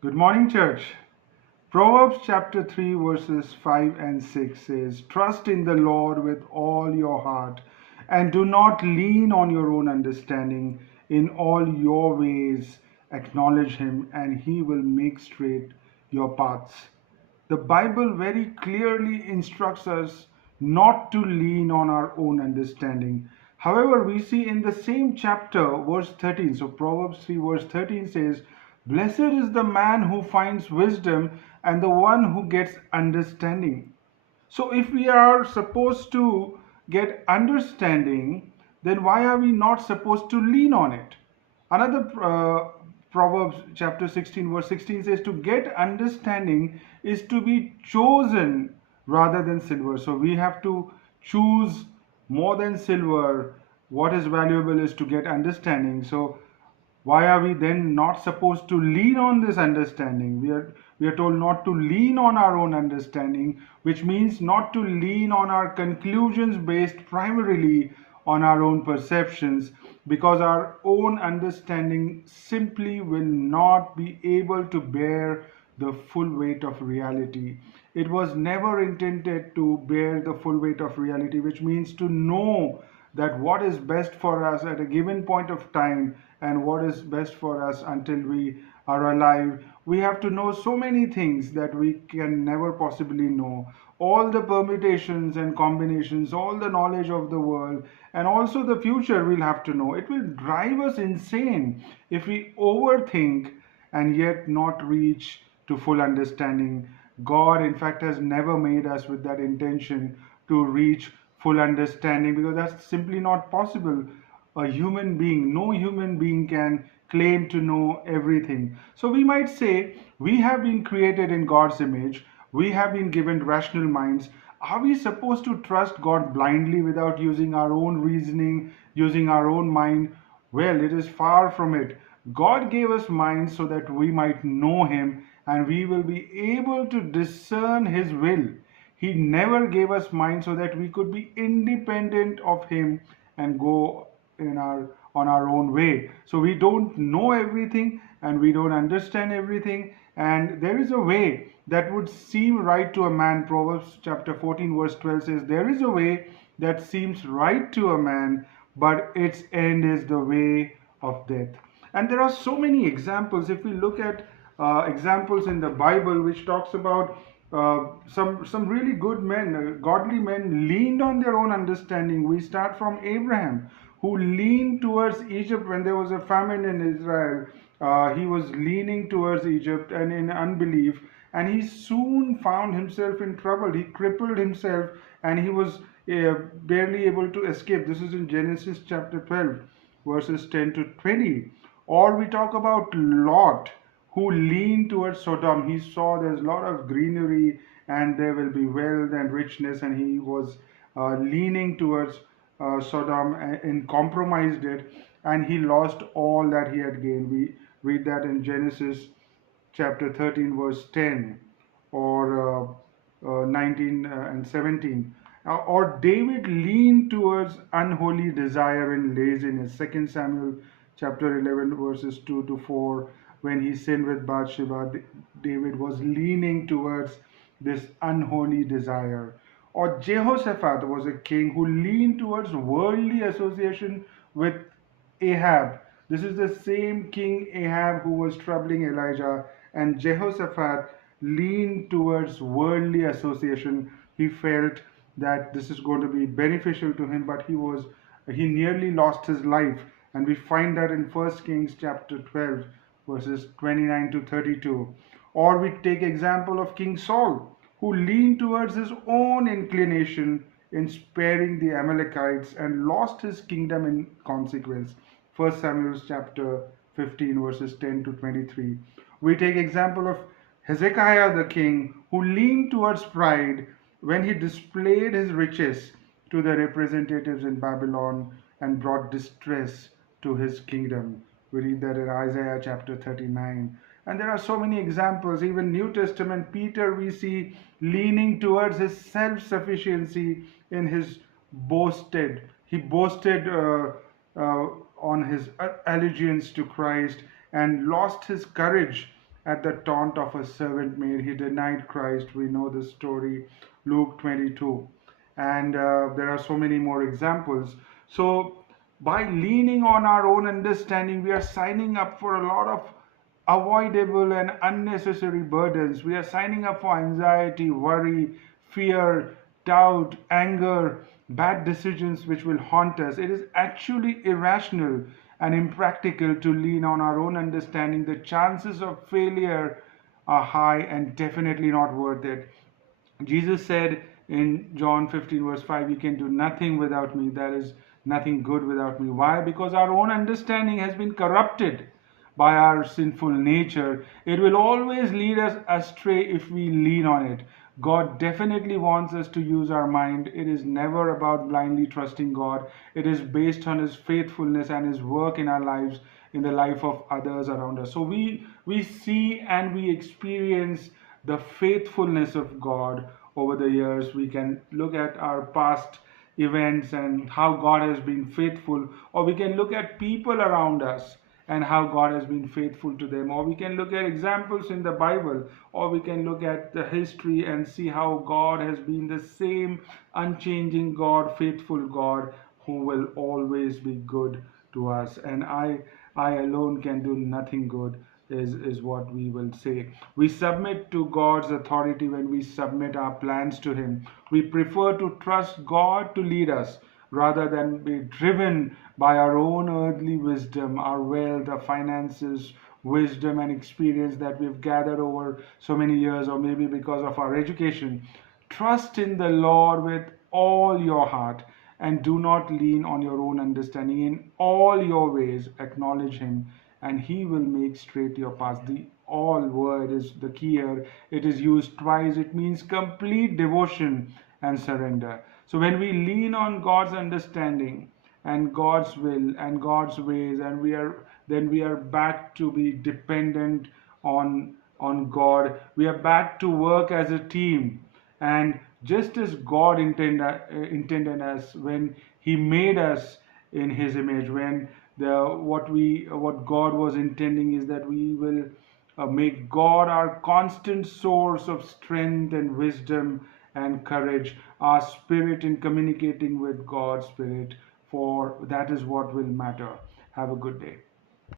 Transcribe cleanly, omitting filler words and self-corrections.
Good morning, church. Proverbs chapter 3, verses 5 and 6 says, Trust in the Lord with all your heart, and do not lean on your own understanding. In all your ways, acknowledge Him, and He will make straight your paths. The Bible very clearly instructs us not to lean on our own understanding. However, we see in the same chapter, verse 13, so Proverbs 3, verse 13 says, Blessed is the man who finds wisdom and the one who gets understanding. So, if we are supposed to get understanding, then why are we not supposed to lean on it? Another Proverbs chapter 16, verse 16 says, To get understanding is to be chosen rather than silver. So, we have to choose more than silver. What is valuable is to get understanding. So, why are we then not supposed to lean on this understanding? We are told not to lean on our own understanding, which means not to lean on our conclusions based primarily on our own perceptions, because our own understanding simply will not be able to bear the full weight of reality. It was never intended to bear the full weight of reality, which means to know that what is best for us at a given point of time and what is best for us until we are alive. We have to know so many things that we can never possibly know. All the permutations and combinations, all the knowledge of the world, and also the future we'll have to know. It will drive us insane if we overthink and yet not reach to full understanding. God, in fact, has never made us with that intention to reach full understanding, because that's simply not possible. A human being, no human being can claim to know everything. So we might say we have been created in God's image, we have been given rational minds. Are we supposed to trust God blindly without using our own reasoning, using our own mind? Well, it is far from it. God gave us minds so that we might know Him and we will be able to discern His will. He never gave us minds so that we could be independent of Him and go in our on our own way. So we don't know everything and we don't understand everything, and there is a way that would seem right to a man. Proverbs chapter 14 verse 12 says, there is a way that seems right to a man, but its end is the way of death. And there are so many examples. If we look at examples in the Bible which talks about some really good men, godly men leaned on their own understanding. We start from Abraham, who leaned towards Egypt when there was a famine in Israel. He was leaning towards Egypt and in unbelief, and he soon found himself in trouble. He crippled himself, and he was barely able to escape. This is in Genesis chapter 12, verses 10 to 20. Or we talk about Lot, who leaned towards Sodom. He saw there's a lot of greenery and there will be wealth and richness, and he was leaning towards Sodom and compromised it, and he lost all that he had gained. We read that in Genesis chapter 13, verse 10, or 19 and 17. Or David leaned towards unholy desire and laziness. 2 Samuel chapter 11, verses 2 to 4. When he sinned with Bathsheba, David was leaning towards this unholy desire. Or Jehoshaphat was a king who leaned towards worldly association with Ahab. This is the same king Ahab who was troubling Elijah, and Jehoshaphat leaned towards worldly association. He felt that this is going to be beneficial to him, but he nearly lost his life, and we find that in 1 Kings chapter 12, verses 29 to 32. Or we take example of King Saul, who leaned towards his own inclination in sparing the Amalekites and lost his kingdom in consequence. 1 Samuel chapter 15, verses 10 to 23. We take example of Hezekiah the king, who leaned towards pride when he displayed his riches to the representatives in Babylon and brought distress to his kingdom. We read that in Isaiah chapter 39. And there are so many examples. Even New Testament, Peter, we see leaning towards his self-sufficiency in his boasted. He boasted uh, on his allegiance to Christ and lost his courage at the taunt of a servant maid. He denied Christ. We know the story, Luke 22. And there are so many more examples. So, by leaning on our own understanding, we are signing up for a lot of avoidable and unnecessary burdens. We are signing up for anxiety, worry, fear, doubt, anger, bad decisions which will haunt us. It is actually irrational and impractical to lean on our own understanding. The chances of failure are high and definitely not worth it. Jesus said in John 15, verse 5, "You can do nothing without me. There is nothing good without me." Why? Because our own understanding has been corrupted by our sinful nature. It will always lead us astray if we lean on it. God definitely wants us to use our mind. It is never about blindly trusting God. It is based on His faithfulness and His work in our lives, in the life of others around us. So we see and we experience the faithfulness of God over the years. We can look at our past events and how God has been faithful, or we can look at people around us and how God has been faithful to them, or we can look at examples in the Bible, or we can look at the history and see how God has been the same unchanging God, faithful God, who will always be good to us. And I alone can do nothing good, is what we will say. We submit to God's authority when we submit our plans to Him. We prefer to trust God to lead us rather than be driven by our own earthly wisdom, our wealth, our finances, wisdom, and experience that we've gathered over so many years, or maybe because of our education. Trust in the Lord with all your heart and do not lean on your own understanding. In all your ways, acknowledge Him, and He will make straight your paths. The all word is the key here. It is used twice. It means complete devotion and surrender. So when we lean on God's understanding and God's will and God's ways, and we are back to be dependent on God. We are back to work as a team, and just as God intended us when He made us in His image, when what God was intending is that we will make God our constant source of strength and wisdom and courage, our spirit in communicating with God's Spirit, for that is what will matter. Have a good day.